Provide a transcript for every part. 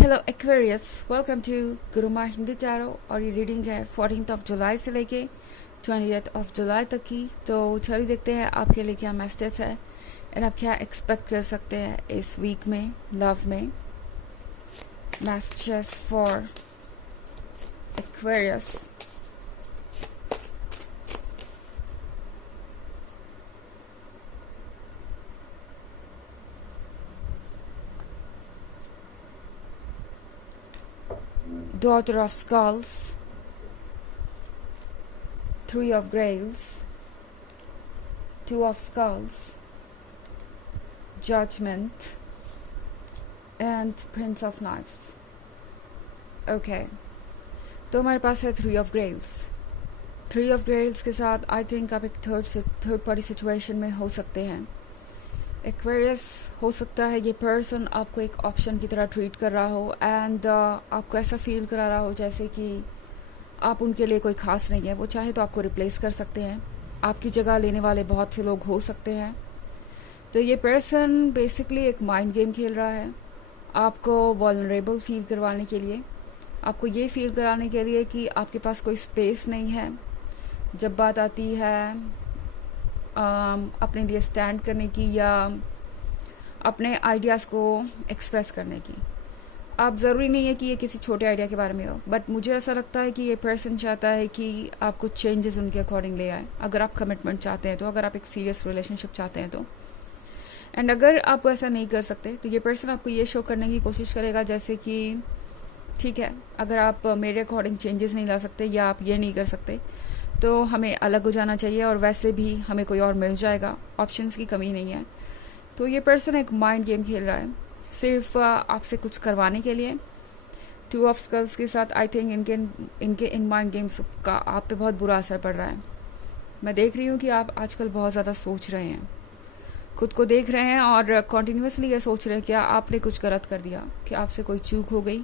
Hello Aquarius, welcome to Guruma Hindi tarot. और ये reading है 14 जुलाई से लेके 20 जुलाई तक की। तो चलिए देखते हैं आपके लिए क्या मैसेज है और आप क्या एक्सपेक्ट कर सकते हैं इस वीक में लव में। Messages for Aquarius. Daughter of Skulls, Three of Grails, Two of Skulls, Judgment, and Prince of Knives. Okay, तो हमारे पास है थ्री ऑफ ग्रेल्स। थ्री ऑफ ग्रेल्स के साथ आई थिंक आप एक थर्ड पार्टी सिचुएशन में हो सकते हैं। एक्वेरियस, हो सकता है ये पर्सन आपको एक ऑप्शन की तरह ट्रीट कर रहा हो एंड आपको ऐसा फील करा रहा हो जैसे कि आप उनके लिए कोई खास नहीं है। वो चाहे तो आपको रिप्लेस कर सकते हैं, आपकी जगह लेने वाले बहुत से लोग हो सकते हैं। तो ये पर्सन बेसिकली एक माइंड गेम खेल रहा है आपको वल्नरेबल फील करवाने के लिए, आपको ये फील कराने के लिए कि आपके पास कोई स्पेस नहीं है जब बात आती है अपने लिए स्टैंड करने की या अपने आइडियाज़ को एक्सप्रेस करने की। आप ज़रूरी नहीं है कि ये किसी छोटे आइडिया के बारे में हो, बट मुझे ऐसा लगता है कि ये पर्सन चाहता है कि आप कुछ चेंजेस उनके अकॉर्डिंग ले आए। अगर आप कमिटमेंट चाहते हैं तो, अगर आप एक सीरियस रिलेशनशिप चाहते हैं तो। एंड अगर आप ऐसा नहीं कर सकते तो ये पर्सन आपको ये शो करने की कोशिश करेगा जैसे कि ठीक है, अगर आप मेरे अकॉर्डिंग चेंजेस नहीं ला सकते या आप ये नहीं कर सकते तो हमें अलग हो जाना चाहिए, और वैसे भी हमें कोई और मिल जाएगा, ऑप्शंस की कमी नहीं है। तो ये पर्सन एक माइंड गेम खेल रहा है सिर्फ आपसे कुछ करवाने के लिए। टू ऑफ स्कल्स के साथ आई थिंक इनके इन माइंड गेम्स का आप पे बहुत बुरा असर पड़ रहा है। मैं देख रही हूँ कि आप आजकल बहुत ज़्यादा सोच रहे हैं, खुद को देख रहे हैं और कॉन्टीन्यूसली ये सोच रहे हैं क्या आपने कुछ गलत कर दिया, क्या आपसे कोई चूक हो गई,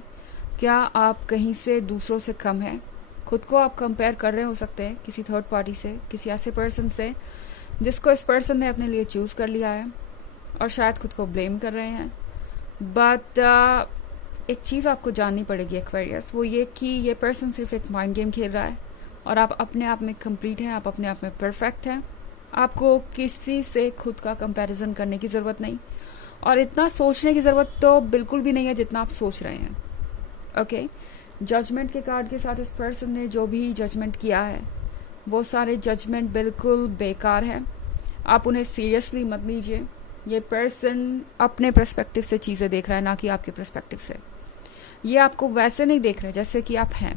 क्या आप कहीं से दूसरों से कम हैं। खुद को आप कंपेयर कर रहे हो सकते हैं किसी थर्ड पार्टी से, किसी ऐसे पर्सन से जिसको इस पर्सन ने अपने लिए चूज़ कर लिया है, और शायद खुद को ब्लेम कर रहे हैं। बट एक चीज़ आपको जाननी पड़ेगी एक्वेरियस, वो ये कि ये पर्सन सिर्फ एक माइंड गेम खेल रहा है और आप अपने आप में कंप्लीट हैं, आप अपने आप में परफेक्ट हैं। आपको किसी से खुद का कंपैरिजन करने की ज़रूरत नहीं, और इतना सोचने की ज़रूरत तो बिल्कुल भी नहीं है जितना आप सोच रहे हैं। ओके, जजमेंट के कार्ड के साथ इस पर्सन ने जो भी जजमेंट किया है वो सारे जजमेंट बिल्कुल बेकार है। आप उन्हें सीरियसली मत लीजिए। ये पर्सन अपने पर्सपेक्टिव से चीज़ें देख रहा है, ना कि आपके पर्सपेक्टिव से। ये आपको वैसे नहीं देख रहे जैसे कि आप हैं।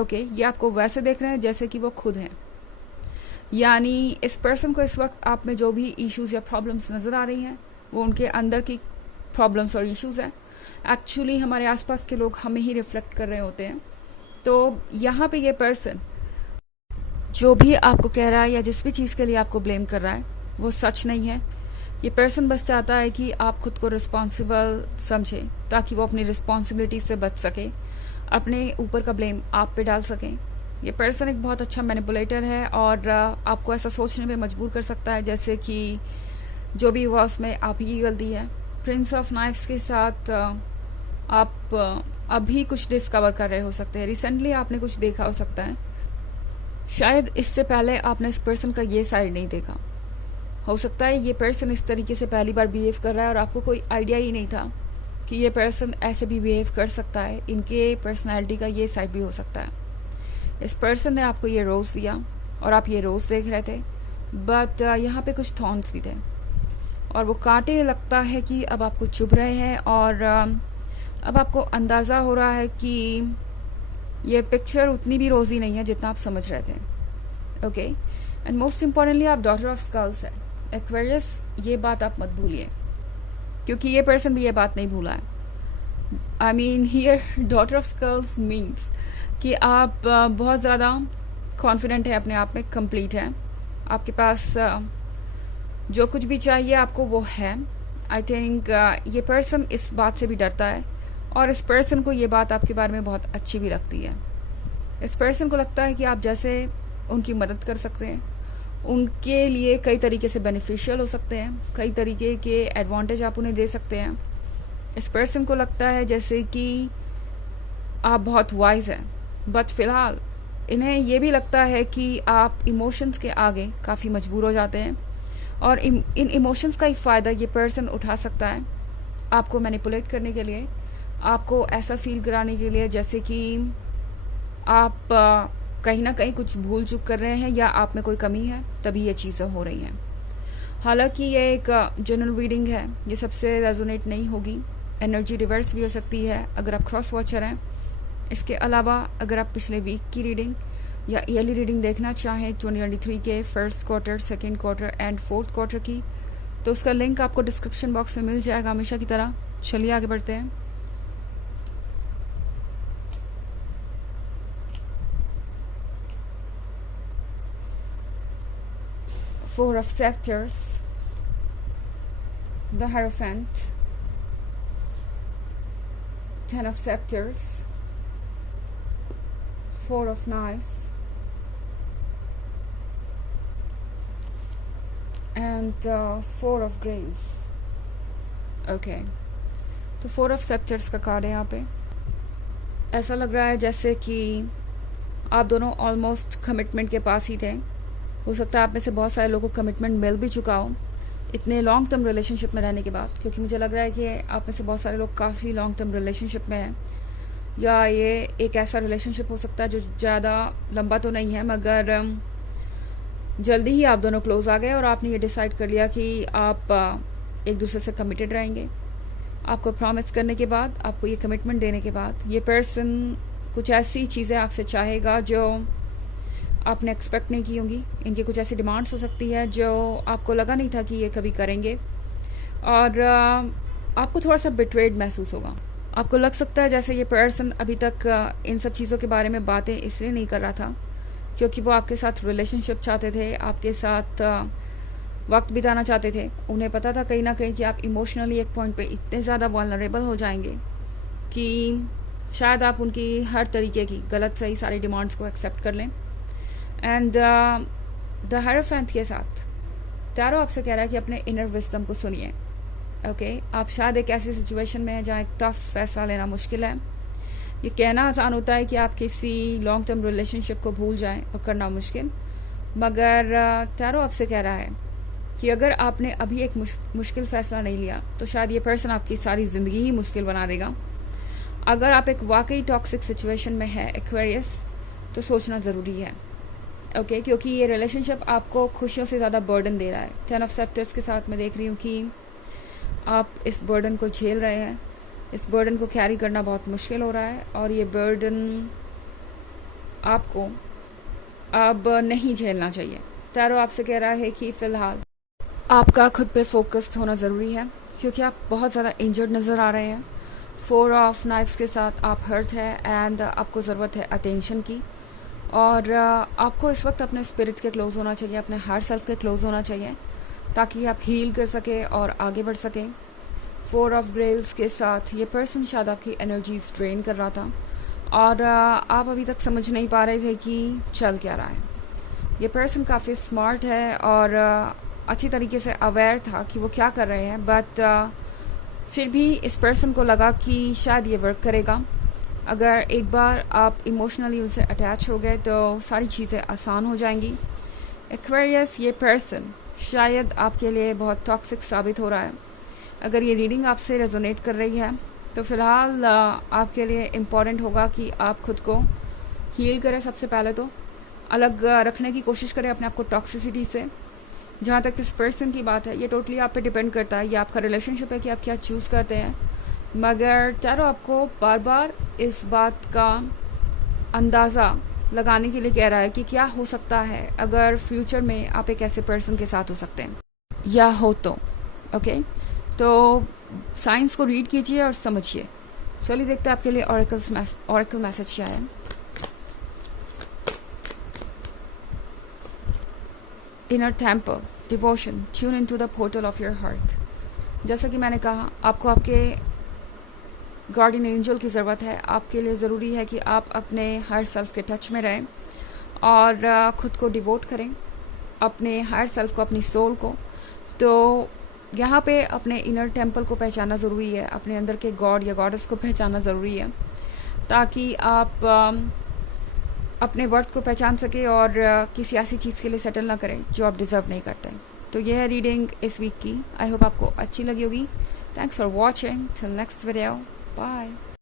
ओके, ये आपको वैसे देख रहे हैं जैसे कि वो खुद हैं। यानी इस पर्सन को इस वक्त आप में जो भी इश्यूज़ या प्रॉब्लम्स नज़र आ रही हैं वो उनके अंदर की प्रॉब्लम्स और इश्यूज़ हैं। एक्चुअली हमारे आसपास के लोग हमें ही रिफ्लेक्ट कर रहे होते हैं। तो यहाँ पे ये पर्सन जो भी आपको कह रहा है या जिस भी चीज़ के लिए आपको ब्लेम कर रहा है वो सच नहीं है। ये पर्सन बस चाहता है कि आप खुद को रिस्पॉन्सिबल समझें ताकि वो अपनी रिस्पॉन्सिबिलिटी से बच सके, अपने ऊपर का ब्लेम आप पे डाल सकें। ये पर्सन एक बहुत अच्छा मैनिपुलेटर है और आपको ऐसा सोचने में मजबूर कर सकता है जैसे कि जो भी हुआ उसमें आप ही की गलती है। प्रिंस ऑफ नाइफ्स के साथ आप अभी कुछ डिस्कवर कर रहे हो सकते हैं, रिसेंटली आपने कुछ देखा हो सकता है। शायद इससे पहले आपने इस पर्सन का ये साइड नहीं देखा। हो सकता है ये पर्सन इस तरीके से पहली बार बिहेव कर रहा है और आपको कोई आइडिया ही नहीं था कि ये पर्सन ऐसे भी बिहेव कर सकता है। इनके पर्सनैलिटी का ये साइड भी हो सकता है। इस पर्सन ने आपको ये रोज़ दिया और आप ये रोज़ देख रहे थे, बट यहाँ पे कुछ थॉर्न्स भी थे और वो कांटे लगता है कि अब आपको चुभ रहे हैं, और अब आपको अंदाज़ा हो रहा है कि ये पिक्चर उतनी भी रोज़ी नहीं है जितना आप समझ रहे थे। ओके, एंड मोस्ट इम्पॉर्टेंटली आप डॉटर ऑफ स्कल्स है एक्वेरियस, ये बात आप मत भूलिए क्योंकि ये पर्सन भी ये बात नहीं भूला है। I mean here daughter of skulls means कि आप बहुत ज़्यादा कॉन्फिडेंट है, अपने आप में कंप्लीट है, आपके पास जो कुछ भी चाहिए आपको वो है। आई थिंक ये पर्सन इस बात से भी डरता है और इस पर्सन को ये बात आपके बारे में बहुत अच्छी भी लगती है। इस पर्सन को लगता है कि आप जैसे उनकी मदद कर सकते हैं, उनके लिए कई तरीके से बेनिफिशियल हो सकते हैं, कई तरीके के एडवांटेज आप उन्हें दे सकते हैं। इस पर्सन को लगता है जैसे कि आप बहुत वाइज हैं, बट फिलहाल इन्हें ये भी लगता है कि आप इमोशंस के आगे काफ़ी मजबूर हो जाते हैं, और इन इमोशंस का ही फ़ायदा ये पर्सन उठा सकता है आपको मैनिपुलेट करने के लिए, आपको ऐसा फील कराने के लिए जैसे कि आप कहीं ना कहीं कुछ भूल चूक कर रहे हैं या आप में कोई कमी है, तभी ये चीज़ें हो रही हैं। हालांकि ये एक जनरल रीडिंग है, ये सबसे रेजोनेट नहीं होगी, एनर्जी रिवर्स भी हो सकती है अगर आप क्रॉस वॉचर हैं। इसके अलावा अगर आप पिछले वीक की रीडिंग या ईयरली रीडिंग देखना चाहें 2023 के first quarter, second quarter and fourth quarter की, तो उसका लिंक आपको डिस्क्रिप्शन बॉक्स में मिल जाएगा हमेशा की तरह। चलिए आगे बढ़ते हैं। Four of Scepters, the Hierophant, Ten of Scepters, Four of Knives, and Four of Grails. Okay, तो Four of Scepters का कार्ड है यहाँ पे। ऐसा लग रहा है जैसे कि आप दोनों ऑलमोस्ट कमिटमेंट के पास ही थे। हो सकता है आप में से बहुत सारे लोगों को कमिटमेंट मिल भी चुका हो इतने लॉन्ग टर्म रिलेशनशिप में रहने के बाद, क्योंकि मुझे लग रहा है कि आप में से बहुत सारे लोग काफ़ी लॉन्ग टर्म रिलेशनशिप में हैं, या ये एक ऐसा रिलेशनशिप हो सकता है जो ज़्यादा लंबा तो नहीं है, मगर जल्दी ही आप दोनों क्लोज आ गए और आपने ये डिसाइड कर लिया कि आप एक दूसरे से कमिटेड रहेंगे। आपको प्रॉमिस करने के बाद, आपको ये कमिटमेंट देने के बाद, ये पर्सन कुछ ऐसी चीज़ें आपसे चाहेगा जो आपने एक्सपेक्ट नहीं की होंगी। इनकी कुछ ऐसी डिमांड्स हो सकती है जो आपको लगा नहीं था कि ये कभी करेंगे, और आपको थोड़ा सा बिट्रेड महसूस होगा। आपको लग सकता है जैसे ये पर्सन अभी तक इन सब चीज़ों के बारे में बातें इसलिए नहीं कर रहा था क्योंकि वो आपके साथ रिलेशनशिप चाहते थे, आपके साथ वक्त बिताना चाहते थे। उन्हें पता था कहीं ना कहीं कि आप इमोशनली एक पॉइंट पे इतने ज़्यादा वल्नरेबल हो जाएंगे कि शायद आप उनकी हर तरीके की गलत सही सारी डिमांड्स को एक्सेप्ट कर लें। एंड द हायरोफेंट के साथ टैरो आपसे कह रहा है कि अपने इनर विजडम को सुनिए। ओके, आप शायद एक ऐसी सिचुएशन में हैं जहाँ एक टफ फैसला लेना मुश्किल है। ये कहना आसान होता है कि आप किसी लॉन्ग टर्म रिलेशनशिप को भूल जाएं और करना मुश्किल, मगर टैरो आपसे कह रहा है कि अगर आपने अभी एक मुश्किल फैसला नहीं लिया तो शायद ये पर्सन आपकी सारी ज़िंदगी ही मुश्किल बना देगा। अगर आप एक वाकई टॉक्सिक सिचुएशन में है एक्वेरियस, तो सोचना ज़रूरी है। ओके, क्योंकि ये रिलेशनशिप आपको खुशियों से ज़्यादा बर्डन दे रहा है। 10 ऑफ सेप्टर्स के साथ मैं देख रही हूँ कि आप इस बर्डन को झेल रहे हैं, इस बर्डन को कैरी करना बहुत मुश्किल हो रहा है, और ये बर्डन आपको अब नहीं झेलना चाहिए। टैरो आपसे कह रहा है कि फ़िलहाल आपका खुद पे फोकस्ड होना ज़रूरी है क्योंकि आप बहुत ज़्यादा इंजर्ड नज़र आ रहे हैं। 4 ऑफ नाइफ्स के साथ आप हर्ट है एंड आपको ज़रूरत है अटेंशन की, और आपको इस वक्त अपने स्पिरिट के क्लोज होना चाहिए, अपने हार्ट सेल्फ के क्लोज होना चाहिए ताकि आप हील कर सकें और आगे बढ़ सकें। 4 ऑफ ग्रेल्स के साथ ये पर्सन शायद आपकी एनर्जीज ड्रेन कर रहा था और आप अभी तक समझ नहीं पा रहे थे कि चल क्या रहा है। ये पर्सन काफ़ी स्मार्ट है और अच्छी तरीके से अवेयर था कि वो क्या कर रहे हैं, बट फिर भी इस पर्सन को लगा कि शायद ये वर्क करेगा। अगर एक बार आप इमोशनली उनसे अटैच हो गए तो सारी चीज़ें आसान हो जाएंगी। एक्वेरियस, ये पर्सन शायद आपके लिए बहुत टॉक्सिक साबित हो रहा है। अगर ये रीडिंग आपसे रेजोनेट कर रही है तो फ़िलहाल आपके लिए इम्पॉर्टेंट होगा कि आप खुद को हील करें। सबसे पहले तो अलग रखने की कोशिश करें अपने आप को टॉक्सिसिटी से। जहाँ तक इस पर्सन की बात है, ये टोटली आप पे डिपेंड करता है, ये आपका रिलेशनशिप है कि आप क्या चूज़ करते हैं। मगर टैरो आपको बार बार इस बात का अंदाज़ा लगाने के लिए कह रहा है कि क्या हो सकता है अगर फ्यूचर में आप एक ऐसे पर्सन के साथ हो सकते हैं या हो तो। ओके, तो साइंस को रीड कीजिए और समझिए। चलिए देखते हैं आपके लिए ऑरेकल मैसेज क्या है। Inner temple devotion, tune into the portal of your heart. जैसा कि मैंने कहा, आपको आपके गार्डियन एंजल की ज़रूरत है। आपके लिए ज़रूरी है कि आप अपने हायर सेल्फ के टच में रहें और ख़ुद को डिवोट करें, अपने हायर सेल्फ को, अपनी सोल को। तो यहाँ पे अपने इनर टेम्पल को पहचानना ज़रूरी है, अपने अंदर के गॉड या गॉडेस को पहचानना ज़रूरी है, ताकि आप अपने वर्थ को पहचान सके और किसी ऐसी चीज़ के लिए सेटल ना करें जो आप डिज़र्व नहीं करते। तो ये है रीडिंग इस वीक की। आई होप आपको अच्छी लगी होगी। Thanks for watching. Till next video, bye.